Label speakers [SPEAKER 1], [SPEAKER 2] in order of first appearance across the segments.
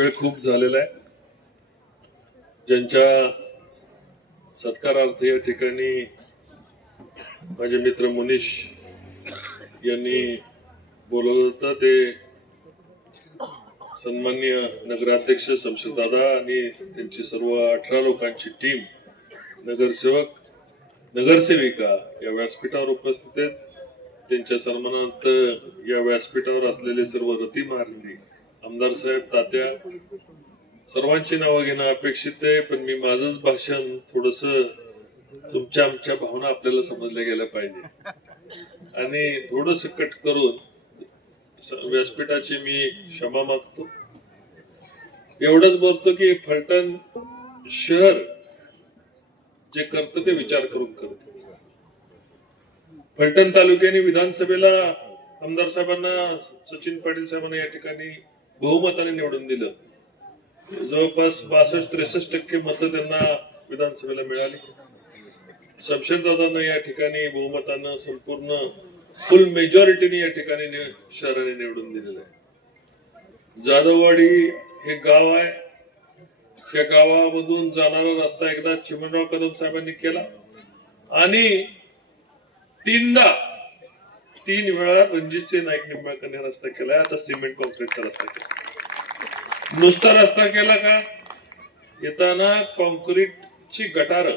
[SPEAKER 1] वेळ खूप झालेला आहे. ज्यांच्या सत्कारार्थ या ठिकाणी माझे मित्र मुनीश यांनी बोलवलं होतं ते सन्मान्य नगराध्यक्ष शमशेरदादा आणि त्यांची सर्व अठरा लोकांची टीम नगरसेवक नगरसेविका या व्यासपीठावर उपस्थित आहेत. त्यांच्या सन्मानार्थ या व्यासपीठावर असलेले सर्व रती महारथी आमदार साहेब तात्या सर्वांची नावं घेणं अपेक्षित आहे पण मी माझंच भाषण थोडस तुमच्या आमच्या भावना आपल्याला समजल्या गेल्या पाहिजे. आणि थोडस कट करून व्यासपीठाची मी क्षमा मागतो. एवढंच बोलतो की फलटण शहर जे करतं ते विचार करून करतो. फलटण तालुक्याने विधानसभेला आमदार साहेबांना सचिन पाटील साहेबांना या ठिकाणी बहुमताने निवडून दिलं. जवळपास बासष्ट त्रेसष्ट टक्के मतं त्यांना विधानसभेला मिळाली. शमशेरदादांना या ठिकाणी बहुमतानं संपूर्ण फुल मेजॉरिटीने या ठिकाणी शहराने निवडून दिलेलं आहे. जाधववाडी हे गाव आहे. या गावामधून जाणारा रस्ता एकदा चिमणराव कदम साहेबांनी केला. आणि तीनदा तीन वेळा रणजितसिंह नाईक निंबाळकरने रस्ता केला आता सिमेंट कॉन्क्रीटचा रस्ता केला नुसता रस्ता केला का? येताना कॉन्क्रीटची गटार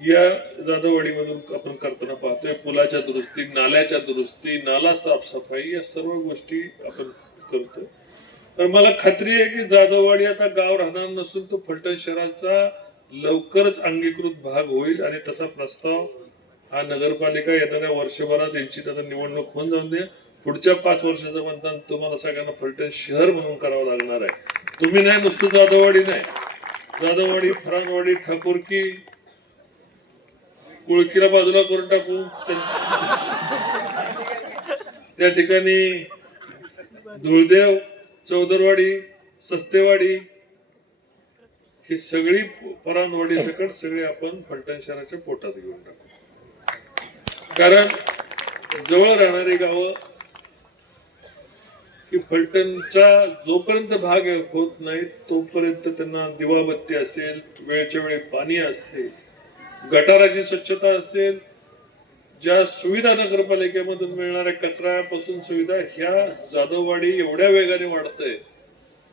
[SPEAKER 1] या जाधववाडीमधून आपण करताना पाहतोय पुलाच्या दुरुस्ती नाल्याच्या दुरुस्ती नाला साफसफाई या सर्व गोष्टी आपण करतोय. तर मला खात्री आहे की जाधववाडी आता गाव राहणार नसून तो फलटण शहराचा लवकरच अंगीकृत भाग होईल आणि तसा प्रस्ताव हा नगरपालिका येणाऱ्या वर्षभरात यांची आता निवडणूक होऊन जाऊन दे. पुढच्या पाच वर्षाचं मतदान तुम्हाला सगळ्यांना फलटण शहर म्हणून करावं लागणार आहे. तुम्ही नाही नुसतं जाधववाडी नाही. जाधववाडी फरांगवाडी ठाकूरकी कुळकीला बाजूला करून टाकू. त्या ठिकाणी धुळदेव चौदरवाडी सस्तेवाडी ही सगळी परांदवाडी सकट सगळी आपण फलटण शहराच्या पोटात घेऊन टाकू. कारण जवळ राहणारी गावं की फलटणचा जोपर्यंत भाग होत नाही तोपर्यंत त्यांना दिवाबत्ती असेल वेळच्या वेळी पाणी असेल गटाराची स्वच्छता असेल ज्या सुविधा नगरपालिकेमधून मिळणाऱ्या कचऱ्यापासून सुविधा ह्या जाधववाडी एवढ्या वेगाने वाढतंय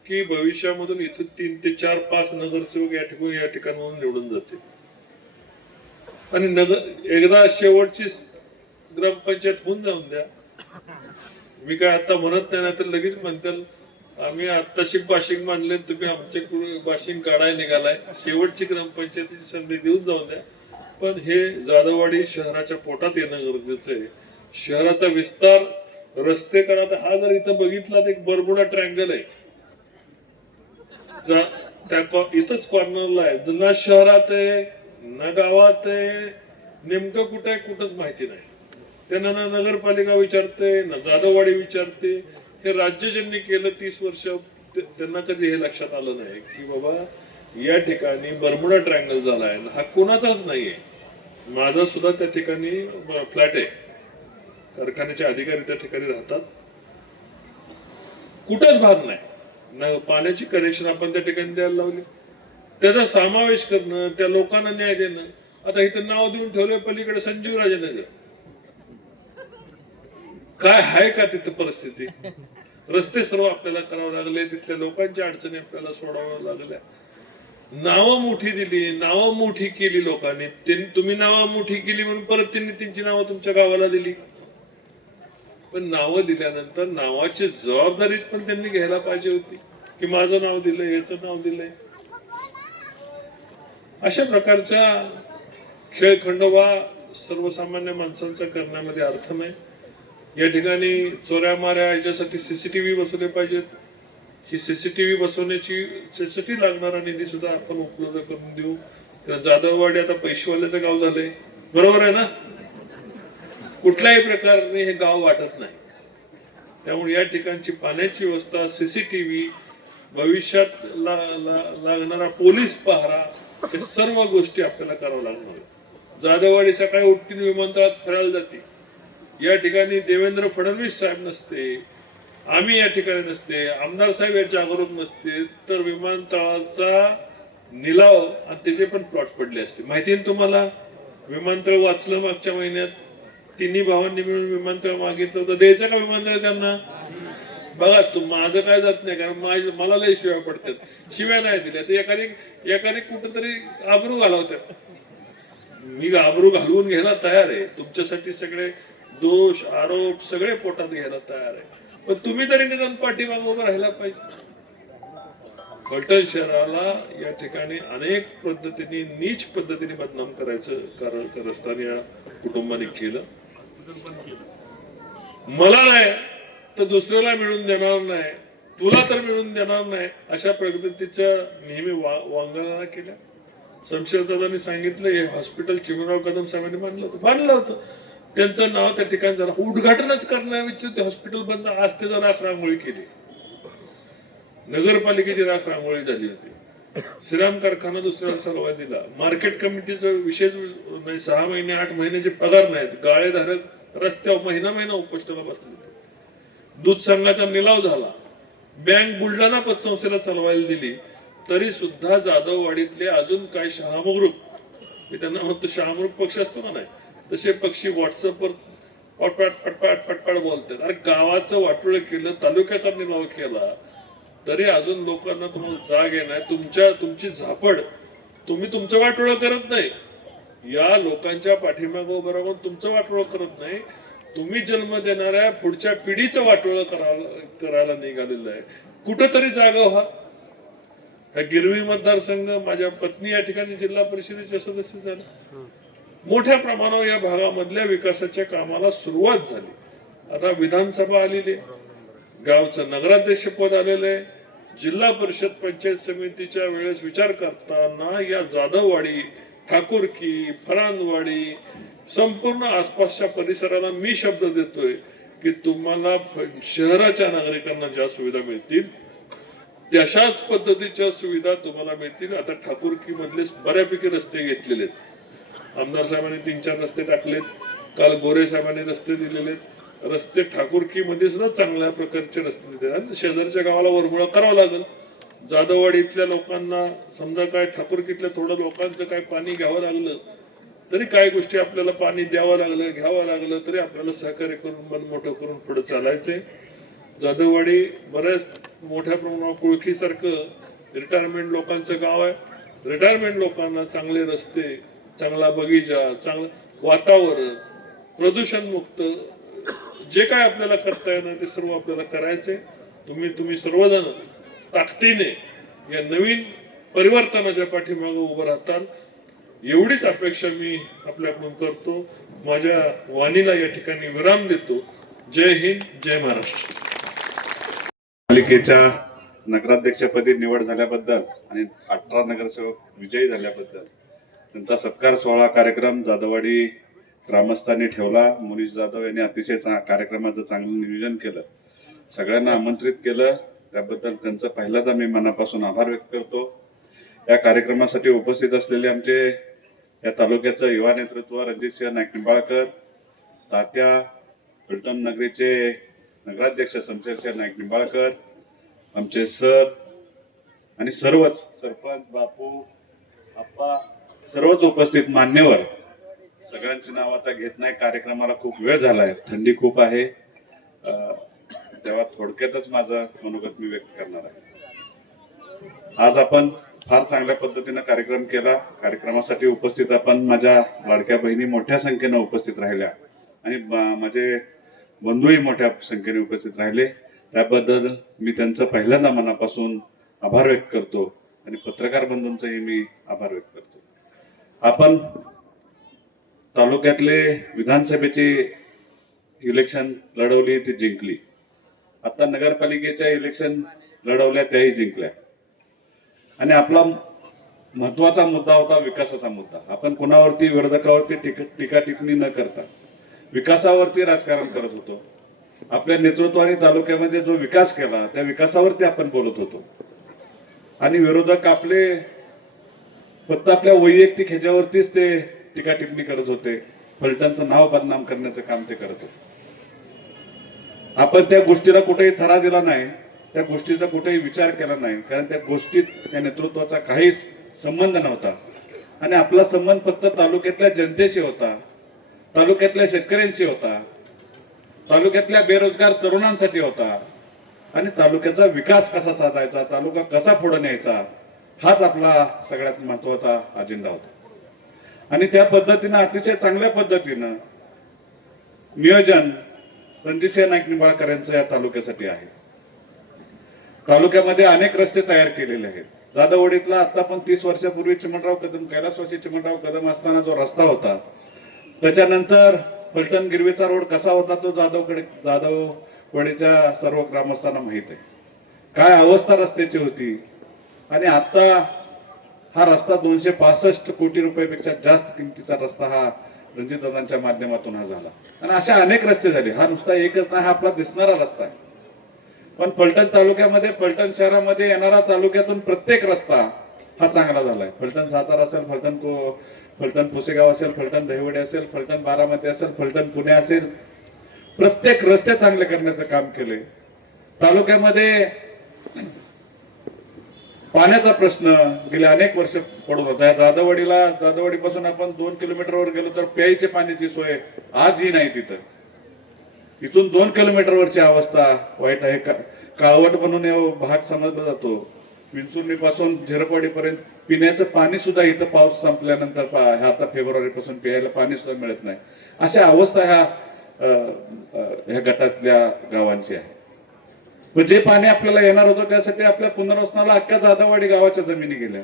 [SPEAKER 1] की भविष्यामधून इथून तीन ते चार पाच नगरसेवक या ठिकाणी या ठिकाणाहून निवडून जाते आणि नगर एकदा शेवटची ग्रामपंचायत होऊन जाऊन द्या. मी काय आता म्हणत नाही ना तर लगेच म्हणतील आम्ही आत्ताशी भाषिक मानले तुम्ही आमच्याकडून भाषिक काढायला निघालाय. शेवटची ग्रामपंचायतीची संधी देऊन जाऊन द्या. पण हे जाधववाडी शहराच्या पोटात येणं गरजेचं आहे. शहराचा विस्तार रस्ते करा. तर हा जर इथं बघितला तर एक बरबुडा ट्रँगल आहे. त्या इथंच कॉर्नरला आहे. ना शहरात आहे ना गावात आहे नेमकं कुठं आहे कुठंच माहिती नाही. त्यांना ना नगरपालिका विचारते ना जाधववाडी विचारते. हे राज्य ज्यांनी केलं तीस वर्ष त्यांना कधी हे लक्षात आलं नाही की बाबा या ठिकाणी बरमुडा ट्रँगल झालाय हा कोणाचाच नाहीये. माझा सुद्धा त्या ठिकाणी फ्लॅट आहे. कारखान्याचे अधिकारी त्या ठिकाणी राहतात. कुठंच भाग नाही. ना पाण्याची कनेक्शन आपण त्या ठिकाणी द्यायला लावली. त्याचा समावेश करणं त्या लोकांना न्याय देणं. आता इथं नाव देऊन ठेवलंय पलीकडे संजीव राजेनगर. काय आहे का तिथं परिस्थिती? रस्ते सर्व आपल्याला करावे लागले तिथल्या लोकांच्या अडचणी आपल्याला सोडाव्या लागल्या. नावं मोठी दिली नावं मोठी केली लोकांनी. तुम्ही नावं मोठी केली म्हणून परत त्यांनी त्यांची नावं तुमच्या गावाला दिली. पण नावं दिल्यानंतर नावाची जबाबदारी पण त्यांनी घ्यायला पाहिजे होती. की माझं नाव दिलंय याचं नाव दिलंय. अशा प्रकारच्या खेळखंडोबा सर्वसामान्य माणसांचा करण्यामध्ये अर्थ नाही या ठिकाणी चोऱ्या माऱ्या याच्यासाठी सीसीटीव्ही बसवले पाहिजेत. ही सीसीटीव्ही बसवण्याची त्यासाठी लागणारा निधी सुद्धा आपण उपलब्ध करून देऊ. कारण जाधववाडी आता पैशेवाल्याचं गाव झालंय. बरोबर आहे ना? कुठल्याही प्रकारे हे गाव वाटत नाही. त्यामुळे या ठिकाणची पाण्याची व्यवस्था सीसीटीव्ही भविष्यात ला, ला, लागणारा पोलीस पहारा हे सर्व गोष्टी आपल्याला कराव्या लागणार जाधववाडी सकाळी उठतीन विमानतळात फिरायला जाते या ठिकाणी देवेंद्र फडणवीस साहेब नसते आम्ही या ठिकाणी नसते आमदार साहेब या जागरूक नसते तर विमानतळाचा निलाव आणि त्याचे पण प्लॉट पडले असते. माहिती ना तुम्हाला? विमानतळ वाचलं मागच्या महिन्यात तिन्ही भावांनी मिळून विमानतळ मागितलं होतं. द्यायचं का विमानतळ त्यांना? बघा तू माझं काय जात नाही कारण माझ- मला लय शिव्या पडतात. शिव्या नाही दिल्या. तर एखादी एखादी कुठंतरी आबरू घालवतात. मी आबरू घालवून घ्यायला तयार आहे. तुमच्यासाठी सगळे दोष आरोप सगळे पोटात घ्यायला तयार आहे. पण तुम्ही तरी निदान पाठीमाग उभं राहायला पाहिजे. फलटण शहराला या ठिकाणी अनेक पद्धतीने नीच पद्धतीने बदनाम करायचं कारण कारस्थान या कुटुंबाने केलं. मला नाही तर दुसऱ्याला मिळून देणार नाही. तुला तर मिळून देणार नाही. अशा प्रगतीच्या नेहमी वा- वांगणा केल्या. शमशेरदादांनी सांगितलं हे हॉस्पिटल चिमणराव कदम साहेबांनी बांधलं होतं. बांधलं होतं. त्यांचं नाव त्या ठिकाणी झालं. उद्घाटनच करण्याविषयी ते हॉस्पिटल बंद. आज ते जरा रांगोळी केली. नगरपालिकेची राख रांगोळी झाली होती. श्रीराम कारखाना दुसऱ्याला चालवा दिला मार्केट कमिटीचा विशेष नाही सहा महिने आठ महिन्याचे पगार नाहीत. गाळेधारक रस्त्यावर महिना महिना उपोषणाला बसले होते. दूध संघाचा निलाव झाला. बँक बुलढाणा पतसंस्थेला चालवायला दिली. तरी सुद्धा जाधववाडीतले अजून काय शहामृग मी त्यांना म्हणतो शहामृग पक्ष असतो ना नाही? तसे पक्षी व्हॉट्सअपवर पटपाट पटपाट पटपाट बोलतात. अरे गावाचं वाटोळ केलं तालुक्याचा निलाव केला तरी अजून लोकांना तुम्हाला जाग येणार तुमच्या तुमची झापड तुम्ही तुमचं वाटोळं करत नाही. या लोकांच्या पाठीमागं उभं राहून तुमचं वाटोळं करत नाही. तुम्ही जन्म देणाऱ्या पुढच्या पिढीचं वाटोळं करायला करायला निघालेलं आहे. कुठंतरी जागा व्हा. हा गिरवी मतदारसंघ माझ्या पत्नी या ठिकाणी जिल्हा परिषदेचे सदस्य झाले. मोठ्या प्रमाणावर या भागामधल्या विकासाच्या कामाला सुरुवात झाली. आता विधानसभा आलेली आहे. गावचं नगराध्यक्ष पद आलेलं आहे. जिल्हा परिषद पंचायत समितीच्या वेळेस विचार करताना या जाधववाडी ठाकूरकी फरांदवाडी संपूर्ण आसपासच्या परिसराला मी शब्द देतोय की तुम्हाला शहराच्या नागरिकांना ज्या सुविधा मिळतील तशाच पद्धतीच्या सुविधा तुम्हाला मिळतील. आता ठाकूरकी मधले बऱ्यापैकी रस्ते घेतलेले आहेत. आमदार साहेबांनी तीन चार रस्ते टाकलेत. काल गोरे साहेबांनी रस्ते दिलेले. आहेत रस्ते ठाकूरकी मध्ये सुद्धा चांगल्या प्रकारचे रस्ते दिले आणि शेजारच्या गावाला वरमुळा करावं लागेल. जाधववाडी इथल्या लोकांना समजा काय ठाकूरकीतल्या थोडं लोकांचं काय पाणी घ्यावं लागलं तरी काही गोष्टी आपल्याला पाणी द्यावं लागलं घ्यावं लागलं तरी आपल्याला सहकार्य करून मन मोठं करून पुढे चालायचंय. जाधववाडी बऱ्याच मोठ्या प्रमाणावर कुळखीसारखं रिटायरमेंट लोकांचं गाव आहे. रिटायरमेंट लोकांना चांगले रस्ते चांगला बगीचा चांगलं वातावरण प्रदूषण मुक्त जे काय आपल्याला करता येणार ते सर्व आपल्याला करायचंय. तुम्ही तुम्ही सर्वजण ताकदीने या नवीन परिवर्तनाच्या पाठीमागे उभं राहताल. एवढीच अपेक्षा मी आपल्याकडून करतो. माझ्या वाणीला या ठिकाणी विराम देतो. जय हिंद जय महाराष्ट्र.
[SPEAKER 2] पालिकेच्या नगराध्यक्षपदी निवड झाल्याबद्दल आणि अठरा नगरसेवक विजयी झाल्याबद्दल त्यांचा सत्कार सोहळा कार्यक्रम जाधववाडी ग्रामस्थांनी ठेवला. मुनीश जाधव यांनी अतिशय चा- कार्यक्रमाचं चांगलं नियोजन केलं. सगळ्यांना आमंत्रित केलं. त्याबद्दल त्यांचं पहिल्यांदा मी मनापासून आभार व्यक्त करतो. या कार्यक्रमासाठी उपस्थित असलेले आमचे या तालुक्याचं युवा नेतृत्व रणजितसिंह नाईक निंबाळकर तात्या फलटण नगरीचे नगराध्यक्ष शमशेरसिंह नाईक निंबाळकर आमचे सर आणि सर्वच सरपंच बापू आप्पा सर्वच उपस्थित मान्यवर सगळ्यांची नाव आता घेत नाही कार्यक्रमाला खूप वेळ झालाय थंडी खूप आहे. तेव्हा थोडक्यातच माझं मनोगत मी व्यक्त करणार आहे. आज आपण फार चांगल्या पद्धतीनं कार्यक्रम केला. कार्यक्रमासाठी उपस्थित आपण माझ्या लाडक्या बहिणी मोठ्या संख्येनं उपस्थित राहिल्या आणि माझे बंधूही मोठ्या संख्येने उपस्थित राहिले. त्याबद्दल मी त्यांचं पहिल्यांदा मनापासून आभार व्यक्त करतो आणि पत्रकार बंधूंचाही मी आभार व्यक्त करतो. आपण तालुक्यातले विधानसभेची इलेक्शन लढवली ती जिंकली. आता नगरपालिकेच्या इलेक्शन लढवल्या त्याही जिंकल्या. आणि आपला महत्त्वाचा मुद्दा होता विकासाचा मुद्दा. आपण कुणावरती विरोधकावरती टीका टीका टिप्पणी न करता विकासावरती राजकारण करत होतो. आपल्या नेतृत्वाने तालुक्यामध्ये जो विकास केला त्या विकासावरती आपण बोलत होतो. आणि विरोधक आपले फक्त आपल्या वैयक्तिक ह्याच्यावरतीच ते टीका टिप्पणी करत होते. फलटणचं नाव बदनाम करण्याचं काम ते करत होते. आपण त्या गोष्टीला कुठेही थरा दिला नाही त्या गोष्टीचा कुठेही विचार केला नाही कारण त्या गोष्टीत या नेतृत्वाचा काहीच संबंध नव्हता. आणि आपला संबंध फक्त तालुक्यातल्या जनतेशी होता तालुक्यातल्या शेतकऱ्यांशी होता तालुक्यातल्या बेरोजगार तरुणांसाठी होता. आणि तालुक्याचा विकास कसा साधायचा तालुका कसा पुढे न्यायचा हाच आपला सगळ्यात महत्त्वाचा अजेंडा होता. आणि त्या पद्धतीनं अतिशय चांगल्या पद्धतीनं नियोजन रणजितसिंह नाईक निंबाळकर यांचं या तालुक्यासाठी आहे. तालुक्यामध्ये अनेक रस्ते तयार केलेले आहेत. जाधववाडीतला आता पण तीस वर्षापूर्वी चिमणराव कदम कैलासवासी चिमणराव कदम असताना जो रस्ता होता त्याच्यानंतर फलटण गिरवेचा रोड कसा होता तो जाधवकडे जाधववाडीच्या सर्व ग्रामस्थांना माहीत आहे. काय अवस्था रस्त्याची होती? आणि आता हा रस्ता दोनशे पासष्ट कोटी रुपयापेक्षा जास्त किमतीचा रस्ता हा रणजितदादांच्या माध्यमातून हा झाला. आणि अशा अनेक रस्ते झाले. हा नुसता एकच नाही हा आपला दिसणारा रस्ता आहे. पण फलटण तालुक्यामध्ये फलटण शहरामध्ये येणारा तालुक्यातून प्रत्येक रस्ता हा चांगला झालाय. फलटण सातारा असेल फलटण को फलटण पुसेगाव असेल फलटण दहिवडे असेल फलटण बारामती असेल फलटण पुणे असेल प्रत्येक रस्ते चांगले करण्याचं काम केले तालुक्यामध्ये पाण्याचा प्रश्न गेले अनेक वर्ष पडून होता. या जाधववाडीला जाधववाडीपासून आपण दोन किलोमीटरवर गेलो तर प्यायची पाण्याची सोय आजही नाही तिथं. इथून दोन किलोमीटरवरची अवस्था वाईट आहे. का- काळवट म्हणून हे भाग समजला जातो. विंचुर्णी पासून झिरपवाडीपर्यंत पिण्याचं पाणी सुद्धा इथं पाऊस संपल्यानंतर पा- आता फेब्रुवारी पासून प्यायला पाणी सुद्धा मिळत नाही. अशा अवस्था ह्या ह्या गटातल्या गावांची आहे. पण जे पाणी आपल्याला येणार होतं त्यासाठी आपल्या पुनर्वसनाला अख्ख्या जाधववाडी गावाच्या जमिनी गेल्या.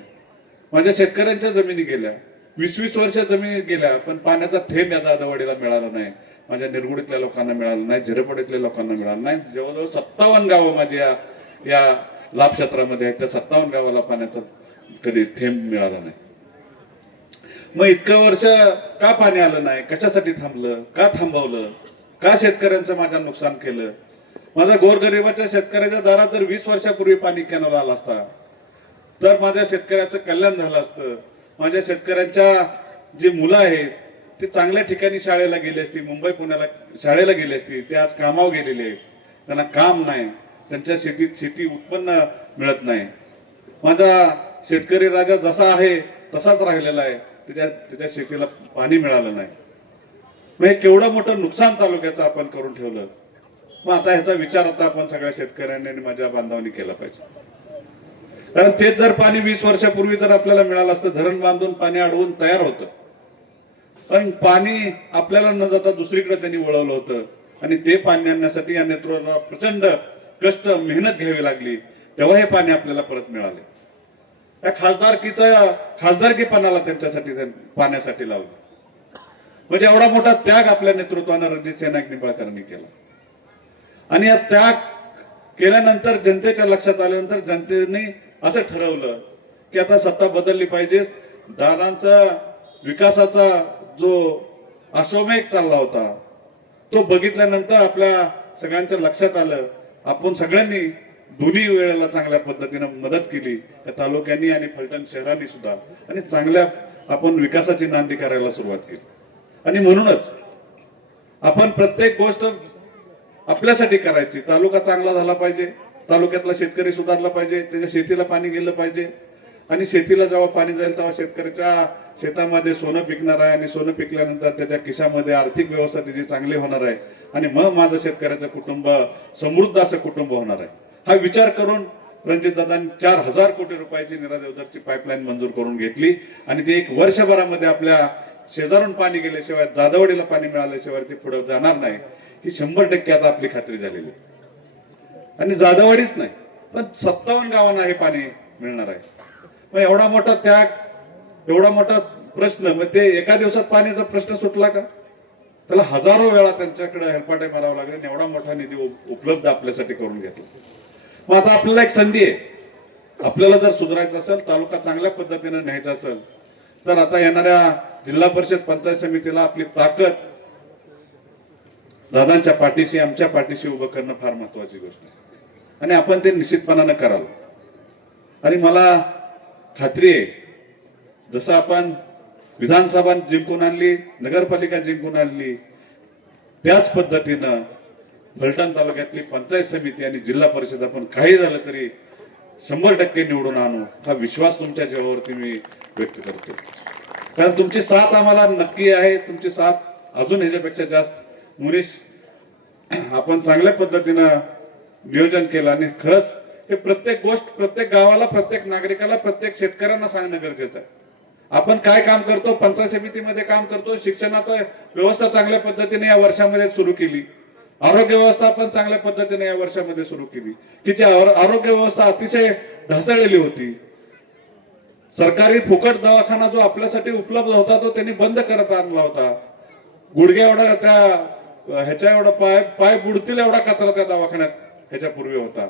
[SPEAKER 2] माझ्या शेतकऱ्यांच्या जमिनी गेल्या. वीस वीस वर्ष जमिनी गेल्या पण पाण्याचा थेंब या जाधववाडीला मिळाला नाही. माझ्या निरगुडीतल्या लोकांना मिळालं नाही झिरपडीतल्या लोकांना मिळाला नाही. जवळजवळ सत्तावन्न गावं माझी या या लाभ क्षेत्रामध्ये आहेत. त्या सत्तावन्न गावाला पाण्याचा कधी थेंब मिळाला नाही. मग इतकं वर्ष का पाणी आलं नाही? कशासाठी थांबलं? का थांबवलं? का शेतकऱ्यांचं माझ्या नुकसान केलं? माझा गोरगरिबाच्या शेतकऱ्याच्या दारात जर वीस वर्षापूर्वी पाणी कॅनल आला असता तर माझ्या शेतकऱ्याचं कल्याण झालं असतं. माझ्या शेतकऱ्यांच्या जी मुलं आहेत ते चांगल्या ठिकाणी शाळेला गेली असती मुंबई पुण्याला शाळेला गेली असती ते आज कामावर गेलेले आहेत. त्यांना काम नाही त्यांच्या शेतीत शेती उत्पन्न मिळत नाही. माझा शेतकरी राजा जसा आहे तसाच राहिलेला आहे. त्याच्या त्याच्या शेतीला पाणी मिळालं नाही. मग हे केवढं मोठं नुकसान तालुक्याचं आपण करून ठेवलं. मग आता ह्याचा विचार आता आपण सगळ्या शेतकऱ्यांनी आणि माझ्या बांधवांनी केला पाहिजे. कारण तेच जर पाणी वीस वर्षापूर्वी जर आपल्याला मिळालं असतं धरण बांधून पाणी अडवून तयार होतं. पण पाणी आपल्याला न जाता दुसरीकडे त्यांनी वळवलं होतं. आणि ते पाणी आणण्यासाठी या नेतृत्वाला प्रचंड कष्ट मेहनत घ्यावी लागली. तेव्हा हे पाणी आपल्याला परत मिळाले. त्या खासदारकीचा खासदारकीपणाला त्यांच्यासाठी पाण्यासाठी लावलं. म्हणजे एवढा मोठा त्याग आपल्या नेतृत्वानं रणजित सिंह नाईक निंबाळकरांनी केला. आणि या त्याग केल्यानंतर जनतेच्या लक्षात आल्यानंतर जनतेने असं ठरवलं की आता सत्ता बदलली पाहिजे. दादांचा विकासाचा जो अश्वमेघ चालला होता तो बघितल्यानंतर आपल्या सगळ्यांच्या लक्षात आलं. आपण सगळ्यांनी दोन्ही वेळेला चांगल्या पद्धतीनं मदत केली या तालुक्यांनी आणि फलटण शहरांनी सुद्धा. आणि चांगल्या आपण विकासाची नांदी करायला सुरुवात केली. आणि म्हणूनच आपण प्रत्येक गोष्ट आपल्यासाठी करायची. तालुका चांगला झाला पाहिजे. तालुक्यातला शेतकरी सुधारला पाहिजे. त्याच्या शेतीला पाणी गेलं पाहिजे. आणि शेतीला जेव्हा पाणी जाईल तेव्हा शेतकऱ्याच्या शेतामध्ये सोनं पिकणार आहे. आणि सोनं पिकल्यानंतर त्याच्या खिशामध्ये आर्थिक व्यवस्था त्याची चांगली होणार आहे. आणि मग माझं शेतकऱ्याचं कुटुंब समृद्ध असं कुटुंब होणार आहे. हा विचार करून रणजितदादांनी चार हजार कोटी रुपयाची निरा देवदारची पाईपलाईन मंजूर करून घेतली. आणि ती एक वर्षभरामध्ये आपल्या शेजारून पाणी गेल्याशिवाय जाधवडीला पाणी मिळाल्याशिवाय ती पुढे जाणार नाही. ही शंभर टक्के आता आपली खात्री झालेली आहे. आणि जाधववाडीच नाही पण सत्तावन्न गावांना हे पाणी मिळणार आहे. मग एवढा मोठा त्याग एवढा मोठा प्रश्न मग ते एका दिवसात पाण्याचा प्रश्न सुटला का? त्याला हजारो वेळा त्यांच्याकडे हेरपाटे मारावं लागले आणि एवढा मोठा निधी उपलब्ध आपल्यासाठी करून घेतला. मग आता आपल्याला एक संधी आहे. आपल्याला जर सुधारायचं असेल तालुका चांगल्या पद्धतीने न्यायचा असेल तर आता येणाऱ्या जिल्हा परिषद पंचायत समितीला आपली ताकद दादांच्या पाठीशी आमच्या पाठीशी उभं करणं फार महत्वाची गोष्ट आहे. आणि आपण ते निश्चितपणानं कराल आणि मला खात्री आहे जसं आपण विधानसभा जिंकून आणली नगरपालिका जिंकून आणली त्याच पद्धतीनं फलटण तालुक्यातली पंचायत समिती आणि जिल्हा परिषद आपण काही झालं तरी शंभर टक्के निवडून आणू हा विश्वास तुमच्या जीवावरती मी व्यक्त करतो. कारण तुमची साथ आम्हाला नक्की आहे तुमची साथ अजून ह्याच्यापेक्षा जास्त मुनीश आपण चांगल्या पद्धतीनं नियोजन केलं आणि खरंच हे प्रत्येक गोष्ट प्रत्येक गावाला प्रत्येक नागरिकाला प्रत्येक शेतकऱ्यांना सांगणं गरजेचं आहे. आपण काय काम करतो? पंचायत समितीमध्ये काम करतो. शिक्षणाचा व्यवस्था चांगल्या पद्धतीने या वर्षामध्ये सुरू केली. आरोग्य व्यवस्था पण चांगल्या पद्धतीने या वर्षामध्ये सुरू केली. की जी आरोग्य व्यवस्था अतिशय ढासळलेली होती. सरकारी फुकट दवाखाना जो आपल्यासाठी उपलब्ध होता तो त्यांनी बंद करत आणला होता. गुडघ्या एवढा त्या ह्याच्या एवढा पाय पाय बुडतील एवढा कचरा त्या दवाखान्यात ह्याच्या पूर्वी होता.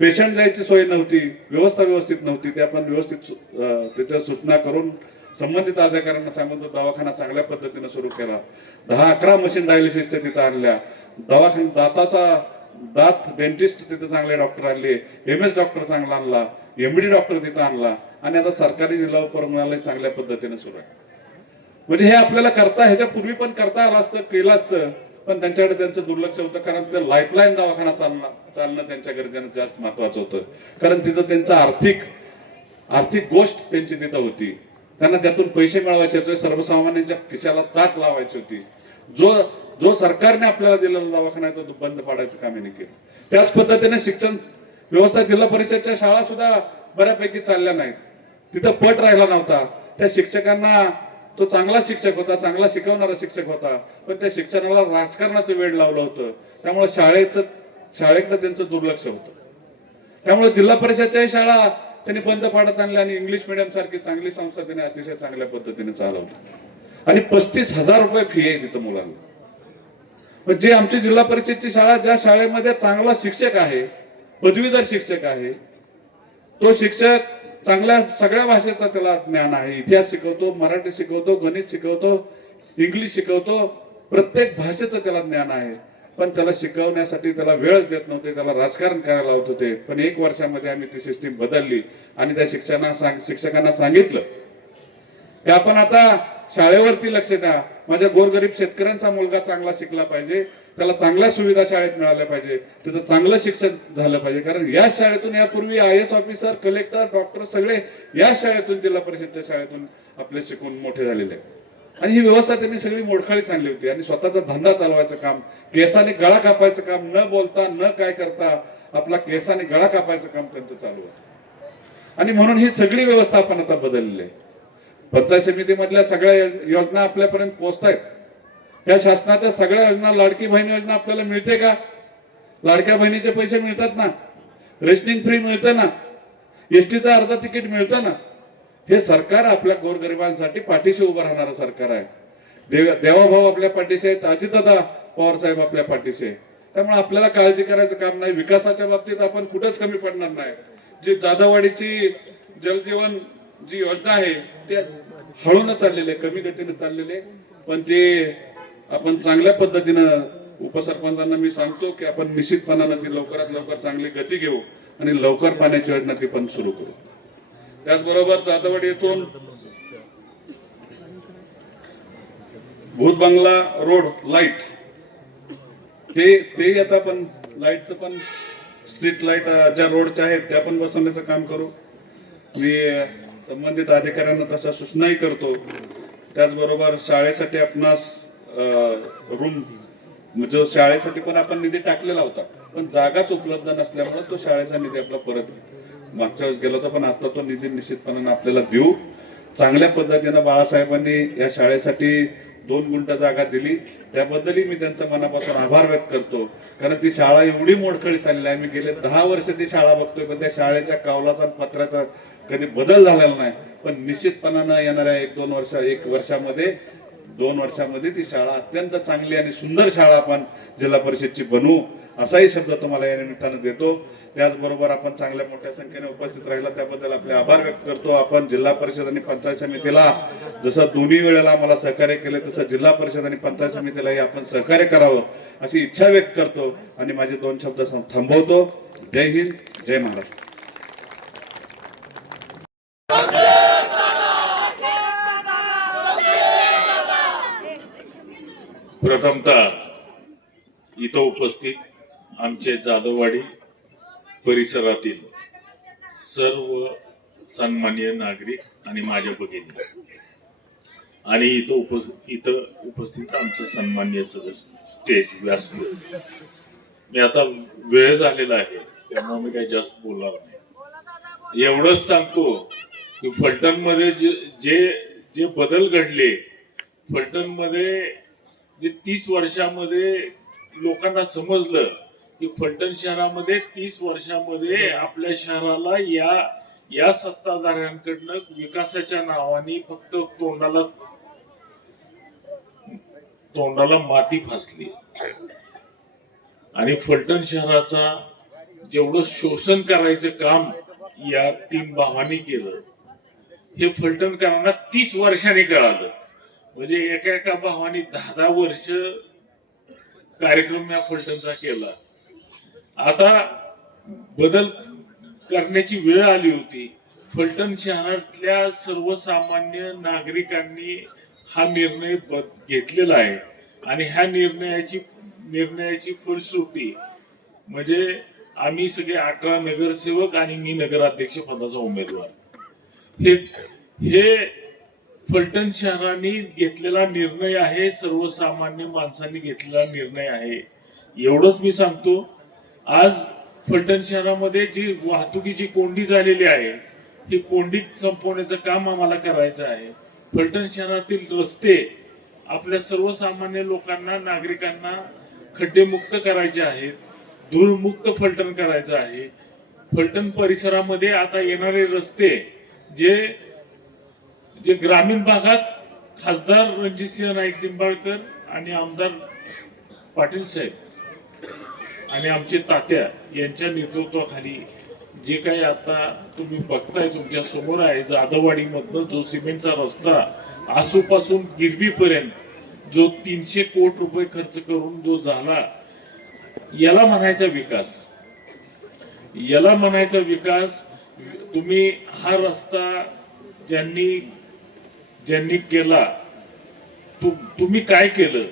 [SPEAKER 2] पेशंट जायची सोय नव्हती व्यवस्था व्यवस्थित नव्हती ते आपण व्यवस्थित त्याच्या सूचना करून संबंधित अधिकाऱ्यांना सांगून तो दवाखाना चांगल्या पद्धतीने सुरू केला. दहा अकरा मशीन डायलिसिसच्या तिथं आणल्या. दवाखाना दाताचा दात डेंटिस्ट तिथे चांगले डॉक्टर आणले एम एस डॉक्टर चांगला आणला एमडी डॉक्टर तिथं आणला आणि आता सरकारी जिल्हा उपरुग्णालय चांगल्या पद्धतीने सुरू आहे. म्हणजे हे आपल्याला करता ह्याच्या पूर्वी पण करता आलं असतं केलं असतं. पण त्यांच्याकडे त्यांचं दुर्लक्ष होतं कारण ते लाईफलाईन दवाखाना चालणं चालणं त्यांच्या गरजेनं जास्त महत्वाचं होतं. कारण तिथं त्यांचं आर्थिक आर्थिक गोष्ट त्यांची तिथं होती. त्यांना त्यातून पैसे मिळवायचे होते सर्वसामान्यांच्या खिशाला चाट लावायची होती. जो जो सरकारने आपल्याला दिलेला दवाखाना आहे तो बंद पाडायचं काम यांनी केलं. त्याच पद्धतीने शिक्षण व्यवस्था जिल्हा परिषदच्या शाळा सुद्धा बऱ्यापैकी चालल्या नाहीत. तिथं पट राहिला नव्हता. त्या शिक्षकांना तो चांगला शिक्षक होता चांगला शिकवणारा शिक्षक होता पण त्या शिक्षणाला राजकारणाचं वेळ लावलं होतं. त्यामुळे शाळेचं शाळेकडे त्यांचं दुर्लक्ष होतं. त्यामुळे जिल्हा परिषदच्याही शाळा त्यांनी बंद पाडत आणल्या आणि इंग्लिश मिडियम सारखी चांगली संस्था त्यांनी अतिशय चांगल्या पद्धतीने चालवली. आणि पस्तीस हजार रुपये फी आहे तिथं मुलांना. पण जे आमची जिल्हा परिषदची शाळा ज्या शाळेमध्ये चांगला शिक्षक आहे पदवीधर शिक्षक आहे तो शिक्षक चांगल्या सगळ्या भाषेचा त्याला ज्ञान आहे. इतिहास शिकवतो मराठी शिकवतो गणित शिकवतो इंग्लिश शिकवतो प्रत्येक भाषेचं त्याला ज्ञान आहे. पण त्याला शिकवण्यासाठी त्याला वेळच देत नव्हते त्याला राजकारण करायला लावत होते. पण एक वर्षामध्ये आम्ही ती सिस्टीम बदलली आणि त्या शिक्षकांना सांग शिक्षकांना सांगितलं. की आपण आता शाळेवरती लक्ष द्या. माझ्या गोरगरीब शेतकऱ्यांचा मुलगा चांगला शिकला पाहिजे. त्याला चांगल्या सुविधा शाळेत मिळाल्या पाहिजे. त्याचं चांगलं शिक्षण झालं पाहिजे. कारण या शाळेतून यापूर्वी I S officer collector doctor सगळे या शाळेतून जिल्हा परिषदच्या शाळेतून आपले शिकून मोठे झालेले आहेत. आणि ही व्यवस्था त्यांनी सगळी मोडखाळी सांगली होती. आणि स्वतःचा धंदा चालवायचं काम केसाने गळा कापायचं काम न बोलता न काय करता आपला केसाने गळा कापायचं काम त्यांचं चालू होतं. आणि म्हणून ही सगळी व्यवस्था आपण आता बदललेली आहे. पंचायत समितीमधल्या सगळ्या योजना आपल्यापर्यंत पोहोचतायत. या शासनाच्या सगळ्या योजना लाडकी बहीण योजना आपल्याला मिळते का? लाडक्या बहिणीचे पैसे मिळतात ना? रेशनिंग फ्री मिळतं ना? एसटीचा अर्धा तिकीट मिळतं ना? हे सरकार आपल्या गोरगरिबांसाठी पाठीशी उभं राहणारं सरकार आहे. देव देवाभाऊ आपल्या पाठीशी आहेत अजितदादा पवार साहेब आपल्या पाठीशी आहे त्यामुळे आपल्याला काळजी करायचं काम नाही. विकासाच्या बाबतीत आपण कुठंच कमी पडणार नाही. जी जाधववाडीची जलजीवन जी योजना आहे ते हळून चाललेले कमी गतीने चाललेले पण ते आपण चांगल्या पद्धतीनं उपसरपंचांना मी सांगतो की आपण निश्चितपणानं ती लवकरात लवकर चांगली गती घेऊ आणि लवकर पाण्याची योजना ती पण सुरू करू. त्याचबरोबर जाधववाडी येथून भूत बंगला रोड लाइट ते ते आता पण लाईटचं पण स्ट्रीट लाइट ज्या रोडच्या आहेत त्या पण बसवण्याचं काम करू. मी संबंधित अधिकाऱ्यांना तशा सूचनाही करतो. त्याचबरोबर शाळेसाठी आपणास रूम म्हणजे जो शाळेसाठी पण आपण निधी टाकलेला होता पण जागाच उपलब्ध नसल्यामुळे तो शाळेचा निधी आपला परत मागच्या वेळेस गेला होता पण आता तो निधी निश्चितपणाने आपल्याला देऊ. चांगल्या पद्धतीनं बाळासाहेबांनी या शाळेसाठी दोन गुंठ जागा दिली. त्याबद्दलही मी त्यांचा मनापासून आभार व्यक्त करतो. कारण ती शाळा एवढी मोडकळी चालली आहे. मी गेले दहा वर्ष ती शाळा बघतोय पण त्या शाळेच्या कावलाचा पत्राचा कधी बदल झालेला नाही. पण निश्चितपणानं येणाऱ्या एक दोन वर्ष एक वर्षामध्ये दोन वर्षामध्ये ती शाळा अत्यंत चांगली आणि सुंदर शाळा आपण जिल्हा परिषदची बनवू असाही शब्द तुम्हाला या निमित्तानं देतो. त्याचबरोबर आपण चांगल्या मोठ्या संख्येने उपस्थित राहिला त्याबद्दल आपले आभार व्यक्त करतो. आपण जिल्हा परिषद आणि पंचायत समितीला जसं दोन्ही वेळेला आम्हाला सहकार्य केले तसं जिल्हा परिषद आणि पंचायत समितीलाही आपण सहकार्य करावं अशी इच्छा व्यक्त करतो आणि माझे दोन शब्द थांबवतो. जय हिंद जय महाराष्ट्र.
[SPEAKER 1] प्रथमतः
[SPEAKER 3] इथं उपस्थित आमचे जाधववाडी परिसरातील सर्व सन्मान्य नागरिक आणि माझ्या भगिनी. आणि इथं उपस इथं उपस्थित आमचं सन्मान्य सदस्य स्टेज व्यासपीठ. मी आता वेळ झालेला आहे त्यामुळे मी काही जास्त बोलणार नाही. एवढंच सांगतो की फलटणमध्ये जे जे जे बदल घडले फलटणमध्ये जे तीस वर्षामध्ये लोकांना समजलं की फलटण शहरामध्ये तीस वर्षामध्ये आपल्या शहराला या या सत्ताधाऱ्यांकडनं विकासाच्या नावाने फक्त तोंडाला तोंडाला माती फासली. आणि फलटण शहराचा जेवढं शोषण करायचं काम या तीन भावांनी केलं हे फलटणकरांना तीस वर्षांनी कळालं. म्हणजे एका एका भावाने दहा दहा वर्ष कार्यक्रम या फलटणचा केला. आता बदल करण्याची वेळ आली होती. फलटण शहरातल्या सर्वसामान्य नागरिकांनी हा निर्णय घेतलेला आहे. आणि ह्या निर्णयाची निर्णयाची फलश्रुती म्हणजे आम्ही सगळे अठरा नगरसेवक आणि मी नगराध्यक्ष पदाचा उमेदवार. हे हे फलटण शहराने घेतलेला निर्णय आहे सर्वसामान्य माणसांनी घेतलेला निर्णय आहे. एवढंच मी सांगतो आज फलटण शहरामध्ये जी वाहतुकीची कोंडी झालेली आहे ही कोंडी संपवण्याचं काम आम्हाला करायचं आहे. फलटण शहरातील रस्ते आपल्या सर्वसामान्य लोकांना नागरिकांना खड्डेमुक्त करायचे आहेत धूळमुक्त फलटण करायचं आहे. फलटण परिसरामध्ये आता येणारे रस्ते जे जे ग्रामीण भागात खासदार रणजितसिंह नाईक निंबाळकर आणि आमदार पाटील साहेब आणि आमचे तात्या यांच्या नेतृत्वाखाली जे काही आता तुम्ही बघताय तुमच्यासमोर आहे जाधववाडीमधनं जो सिमेंटचा रस्ता आसूपासून गिरवीपर्यंत जो तीनशे कोट रुपये खर्च करून जो झाला याला म्हणायचा विकास. याला म्हणायचा विकास तुम्ही हा रस्ता ज्यांनी ज्यांनी केला तु- तुम्ही काय केलं?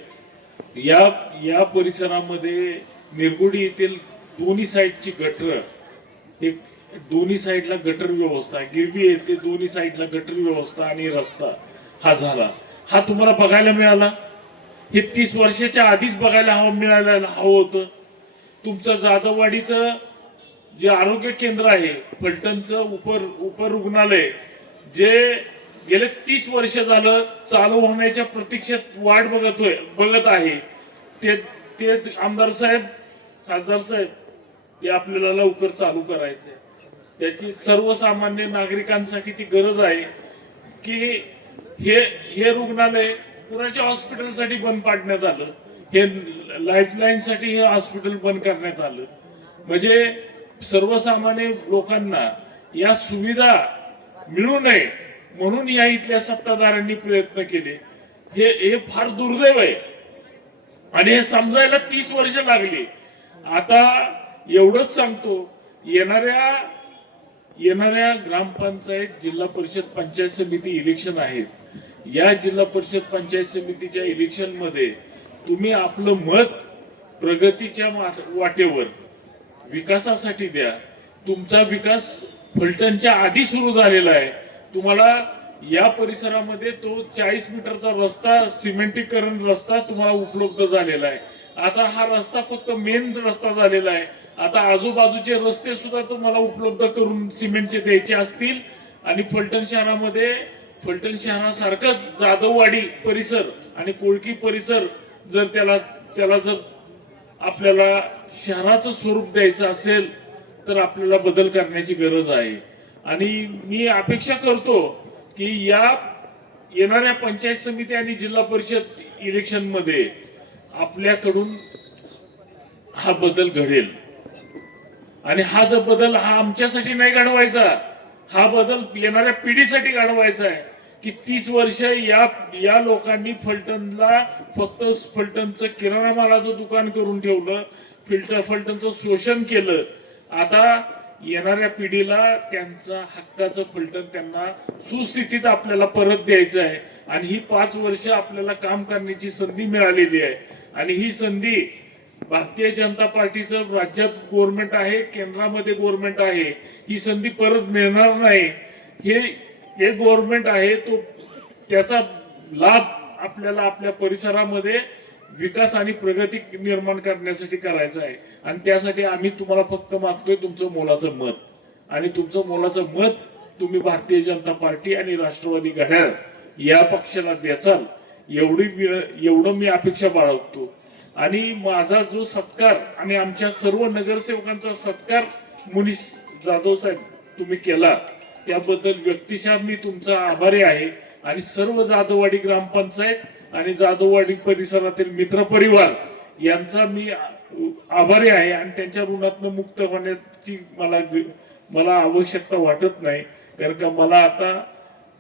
[SPEAKER 3] या या परिसरामध्ये निरगुडी येथील दोन्ही साईडची गटर एक दोन्ही साईडला गटर व्यवस्था गिरवी येथे दोन्ही साईडला गटर व्यवस्था आणि रस्ता हा झाला. हा तुम्हाला बघायला मिळाला? हे तीस वर्षाच्या आधीच बघायला हवं मिळायला हवं होतं. तुमचं जाधववाडीचं जे आरोग्य केंद्र आहे फलटणचं उपर उपर रुग्णालय जे गेले तीस वर्ष झालं चालू होण्याच्या प्रतीक्षेत वाट बघत होय बघत आहे. ते ते आमदार साहेब खासदार साहेब ते आपल्याला लवकर चालू करायचंय. त्याची सर्वसामान्य नागरिकांसाठी ती गरज आहे की हे हे रुग्णालय पुण्याच्या हॉस्पिटलसाठी बंद पाडण्यात आलं? हे लाईफलाईन साठी हे हॉस्पिटल बंद करण्यात आलं? म्हणजे सर्वसामान्य लोकांना या सुविधा मिळू नये म्हणून या इथल्या सत्ताधाऱ्यांनी प्रयत्न केले. हे हे फार दुर्दैव आहे. आणि हे समजायला तीस वर्ष लागली. आता एवढंच सांगतो येणाऱ्या येणाऱ्या ग्रामपंचायत जिल्हा परिषद पंचायत समिती इलेक्शन आहेत. या जिल्हा परिषद पंचायत समितीच्या इलेक्शनमध्ये तुम्ही आपलं मत प्रगतीच्या वाटेवर विकासासाठी द्या. तुमचा विकास फलटणच्या आधी सुरू झालेला आहे. तुम्हाला या परिसरामध्ये तो चाळीस मीटरचा रस्ता सिमेंटीकरण रस्ता तुम्हाला उपलब्ध झालेला आहे. आता हा रस्ता फक्त मेन रस्ता झालेला आहे. आता आजूबाजूचे रस्ते सुद्धा तुम्हाला उपलब्ध करून सिमेंटचे द्यायचे असतील. आणि फलटण शहरामध्ये फलटण शहरासारखंच जाधववाडी परिसर आणि कोळकी परिसर जर त्याला त्याला जर आपल्याला शहराचं स्वरूप द्यायचं असेल तर आपल्याला बदल करण्याची गरज आहे. आणि मी अपेक्षा करतो की या येणाऱ्या पंचायत समिती आणि जिल्हा परिषद इलेक्शनमध्ये आपल्याकडून हा बदल घडेल. आणि हा जो बदल हा आमच्यासाठी नाही घडवायचा हा बदल येणाऱ्या पिढीसाठी घडवायचा आहे की तीस वर्ष या या लोकांनी फलटणला फक्त फलटणचं किराणा मालाचं दुकान करून ठेवलं फिल्टर फलटणचं शोषण केलं. आता येणाऱ्या पिढीला त्यांचा हक्काचं फलटण त्यांना सुस्थितीत आपल्याला परत द्यायचं आहे. आणि ही पाच वर्ष आपल्याला काम करण्याची संधी मिळालेली आहे. आणि ही संधी भारतीय जनता पार्टीचं राज्यात गव्हर्नमेंट आहे केंद्रामध्ये गव्हर्नमेंट आहे. ही संधी परत मिळणार नाही. हे हे गव्हर्नमेंट आहे तो त्याचा लाभ आपल्याला आपल्या परिसरामध्ये विकास आणि प्रगती निर्माण करण्यासाठी करायचं आहे. आणि त्यासाठी आम्ही तुम्हाला फक्त मागतोय तुमचं मोलाचं मत. आणि तुमचं मोलाचं मत तुम्ही भारतीय जनता पार्टी आणि राष्ट्रवादी घड्याळ या पक्षाला द्याचाल. एवढी एवढं मी अपेक्षा बाळगतो. आणि माझा जो सत्कार आणि आमच्या सर्व नगरसेवकांचा सत्कार मुनीष जाधव साहेब तुम्ही केला त्याबद्दल व्यक्तिशः मी तुमचा आभारी आहे. आणि सर्व जाधववाडी ग्रामपंचायत आणि जाधववाडी परिसरातील मित्रपरिवार यांचा मी आभारी आहे आणि त्यांच्या ऋणातनं मुक्त होण्याची मला मला आवश्यकता वाटत नाही. कारण का मला आता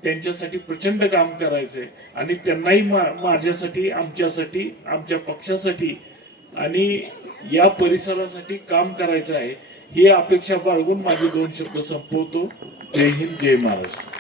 [SPEAKER 3] त्यांच्यासाठी प्रचंड काम करायचंय आणि त्यांनाही मा- माझ्यासाठी आमच्यासाठी आमच्या पक्षासाठी आणि या परिसरासाठी काम करायचं आहे. ही अपेक्षा बाळगून माझे दोन शब्द संपवतो. जय हिंद जय महाराष्ट्र.